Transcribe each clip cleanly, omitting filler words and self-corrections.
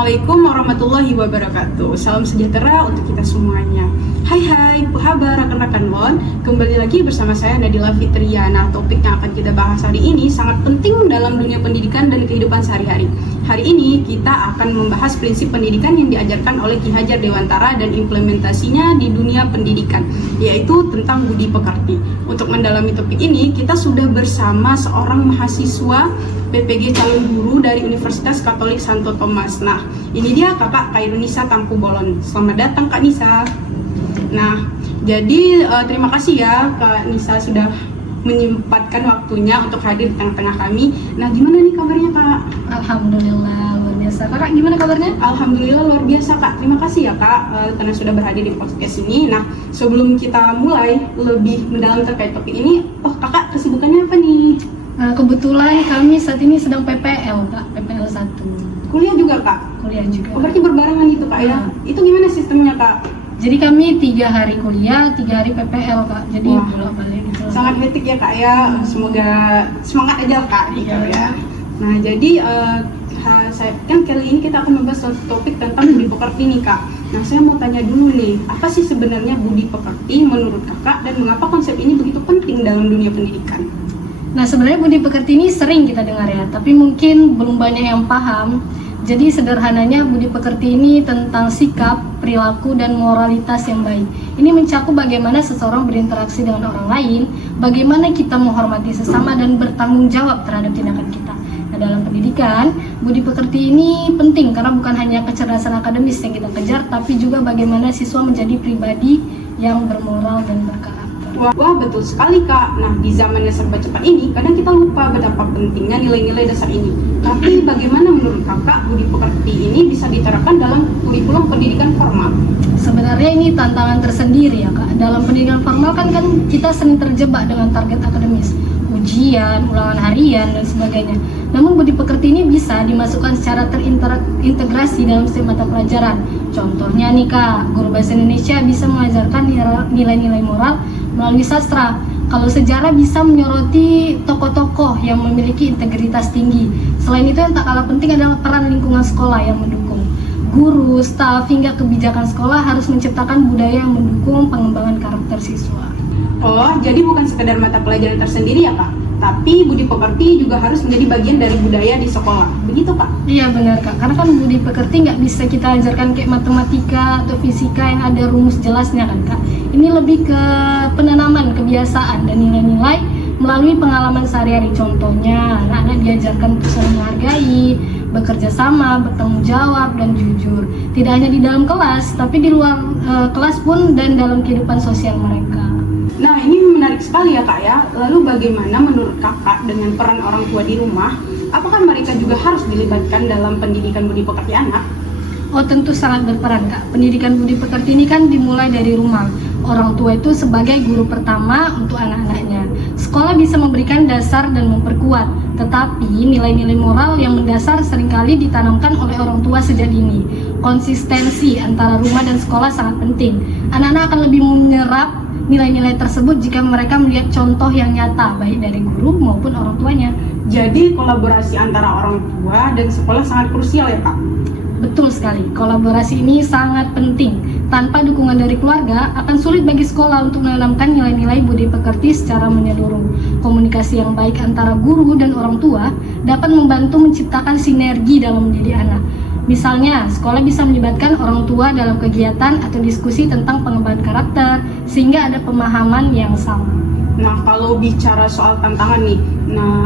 Assalamualaikum warahmatullahi wabarakatuh. Salam sejahtera untuk kita semuanya. Hai, apa kabar rekan-rekan LON? Kembali lagi bersama saya Nadila Fitria. Nah, topik yang akan kita bahas hari ini sangat penting dalam dunia pendidikan dan kehidupan sehari-hari. Hari ini kita akan membahas prinsip pendidikan yang diajarkan oleh Ki Hajar Dewantara dan implementasinya di dunia pendidikan, yaitu tentang budi pekerti. Untuk mendalami topik ini, kita sudah bersama seorang mahasiswa PPG calon guru dari Universitas Katolik Santo Thomas. Nah, ini dia Kakak Khairunisa Tampu Bolon. Selamat datang Kak Nisa. Nah, jadi terima kasih ya Kak Nisa sudah menyempatkan waktunya untuk hadir di tengah-tengah kami. Nah, gimana nih kabarnya Kak? Alhamdulillah, luar biasa. Kakak gimana kabarnya? Alhamdulillah luar biasa Kak. Terima kasih ya Kak karena sudah berhadir di podcast ini. Nah, sebelum kita mulai lebih mendalam terkait topik ini, Kakak kesibukannya apa nih? Kebetulan kami saat ini sedang PPL, Kak, PPL 1. Kuliah juga Kak? Kuliah juga. Berarti berbarengan itu Kak ya? Itu gimana sistemnya Kak? Jadi kami 3 hari kuliah, 3 hari PPL, Kak. Jadi bolak-balik gitu. Sangat hektik ya Kak ya. Semoga semangat aja Kak gitu ya. Nah, jadi saya kan kali ini kita akan membahas topik tentang budi pekerti nih Kak. Nah, saya mau tanya dulu nih, apa sih sebenarnya budi pekerti menurut Kakak dan mengapa konsep ini begitu penting dalam dunia pendidikan? Nah, sebenarnya budi pekerti ini sering kita dengar ya, tapi mungkin belum banyak yang paham. Jadi sederhananya budi pekerti ini tentang sikap, perilaku, dan moralitas yang baik. Ini mencakup bagaimana seseorang berinteraksi dengan orang lain, bagaimana kita menghormati sesama dan bertanggung jawab terhadap tindakan kita. Nah, dalam pendidikan, budi pekerti ini penting karena bukan hanya kecerdasan akademis yang kita kejar, tapi juga bagaimana siswa menjadi pribadi yang bermoral dan berkarakter. Wah, betul sekali Kak. Nah, di zaman yang serba cepat ini, kadang kita lupa betapa pentingnya nilai-nilai dasar ini. Tapi bagaimana menurut Kakak budi pekerti ini bisa diterapkan dalam kurikulum pendidikan formal? Sebenarnya ini tantangan tersendiri ya Kak. Dalam pendidikan formal kan kita sering terjebak dengan target akademis, ujian, ulangan harian, dan sebagainya. Namun budi pekerti ini bisa dimasukkan secara terintegrasi dalam setiap mata pelajaran. Contohnya nih Kak, guru bahasa Indonesia bisa mengajarkan nilai-nilai moral melalui sastra. Kalau sejarah bisa menyoroti tokoh-tokoh yang memiliki integritas tinggi. Selain itu yang tak kalah penting adalah peran lingkungan sekolah yang mendukung. Guru, staf, hingga kebijakan sekolah harus menciptakan budaya yang mendukung pengembangan karakter siswa. Oh, jadi bukan sekedar mata pelajaran tersendiri ya Kak? Tapi budi pekerti juga harus menjadi bagian dari budaya di sekolah. Begitu Kak? Iya benar Kak, karena kan budi pekerti nggak bisa kita ajarkan kayak matematika atau fisika yang ada rumus jelasnya kan Kak. Ini lebih ke penanaman kebiasaan dan nilai-nilai melalui pengalaman sehari-hari. Contohnya, anak-anak diajarkan untuk saling menghargai, bekerja sama, bertanggung jawab, dan jujur. Tidak hanya di dalam kelas, tapi di luar kelas pun dan dalam kehidupan sosial mereka. Nah, ini menarik sekali ya Kak ya. Lalu bagaimana menurut Kakak dengan peran orang tua di rumah? Apakah mereka juga harus dilibatkan dalam pendidikan budi pekerti anak? Oh, tentu sangat berperan Kak. Pendidikan budi pekerti ini kan dimulai dari rumah. Orang tua itu sebagai guru pertama untuk anak-anaknya. Sekolah bisa memberikan dasar dan memperkuat, tetapi nilai-nilai moral yang mendasar seringkali ditanamkan oleh orang tua sejak dini. Konsistensi antara rumah dan sekolah sangat penting. Anak-anak akan lebih menyerap nilai-nilai tersebut jika mereka melihat contoh yang nyata, baik dari guru maupun orang tuanya. Jadi kolaborasi antara orang tua dan sekolah sangat krusial ya Kak? Betul sekali, kolaborasi ini sangat penting. Tanpa dukungan dari keluarga, akan sulit bagi sekolah untuk menanamkan nilai-nilai budi pekerti secara menyeluruh. Komunikasi yang baik antara guru dan orang tua dapat membantu menciptakan sinergi dalam mendidik anak. Misalnya, sekolah bisa melibatkan orang tua dalam kegiatan atau diskusi tentang pengembangan karakter, sehingga ada pemahaman yang sama. Nah, kalau bicara soal tantangan nih,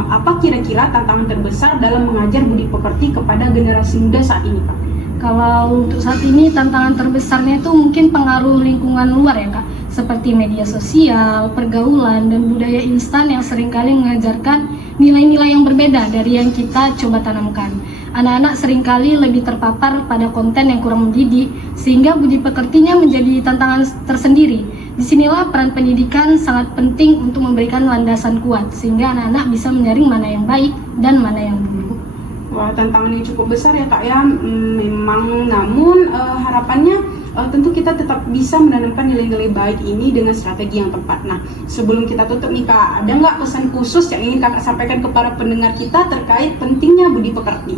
apa kira-kira tantangan terbesar dalam mengajar budi pekerti kepada generasi muda saat ini Kak? Kalau untuk saat ini tantangan terbesarnya itu mungkin pengaruh lingkungan luar ya Kak, seperti media sosial, pergaulan, dan budaya instan yang seringkali mengajarkan nilai-nilai yang berbeda dari yang kita coba tanamkan. Anak-anak seringkali lebih terpapar pada konten yang kurang mendidik, sehingga budi pekertinya menjadi tantangan tersendiri. Disinilah peran pendidikan sangat penting untuk memberikan landasan kuat, sehingga anak-anak bisa menyaring mana yang baik dan mana yang buruk. Wah, tantangannya cukup besar ya Kak ya. Memang, namun harapannya tentu kita tetap bisa menanamkan nilai-nilai baik ini dengan strategi yang tepat. Nah, sebelum kita tutup nih Kak, ada nggak pesan khusus yang ingin Kakak sampaikan ke para pendengar kita terkait pentingnya budi pekerti?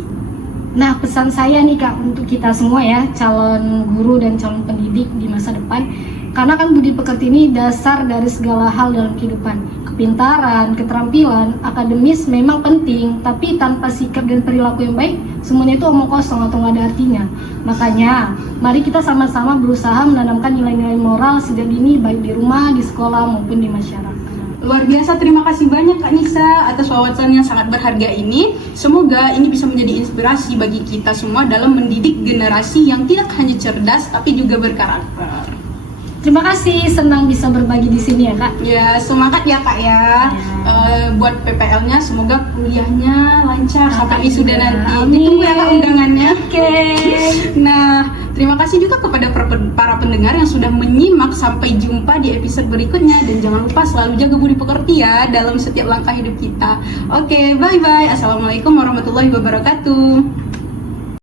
Nah, pesan saya nih Kak untuk kita semua ya, calon guru dan calon pendidik di masa depan, karena kan budi pekerti ini dasar dari segala hal dalam kehidupan. Kepintaran, keterampilan, akademis memang penting, tapi tanpa sikap dan perilaku yang baik, semuanya itu omong kosong atau nggak ada artinya. Makanya, mari kita sama-sama berusaha menanamkan nilai-nilai moral sejak dini, baik di rumah, di sekolah, maupun di masyarakat. Luar biasa, terima kasih banyak Kak Nisa atas wawasan yang sangat berharga ini. Semoga ini bisa menjadi inspirasi bagi kita semua dalam mendidik generasi yang tidak hanya cerdas tapi juga berkarakter. Terima kasih, senang bisa berbagi di sini ya Kak. Ya, semangat ya Kak ya. Buat PPL-nya semoga kuliahnya lancar sampai wisuda nanti. Ditunggu ya Kak undangannya. Oke. Nah, terima kasih juga kepada para pendengar yang sudah menyimak. Sampai jumpa di episode berikutnya dan jangan lupa selalu jaga budi pekerti ya dalam setiap langkah hidup kita. Oke, bye-bye. Assalamualaikum warahmatullahi wabarakatuh.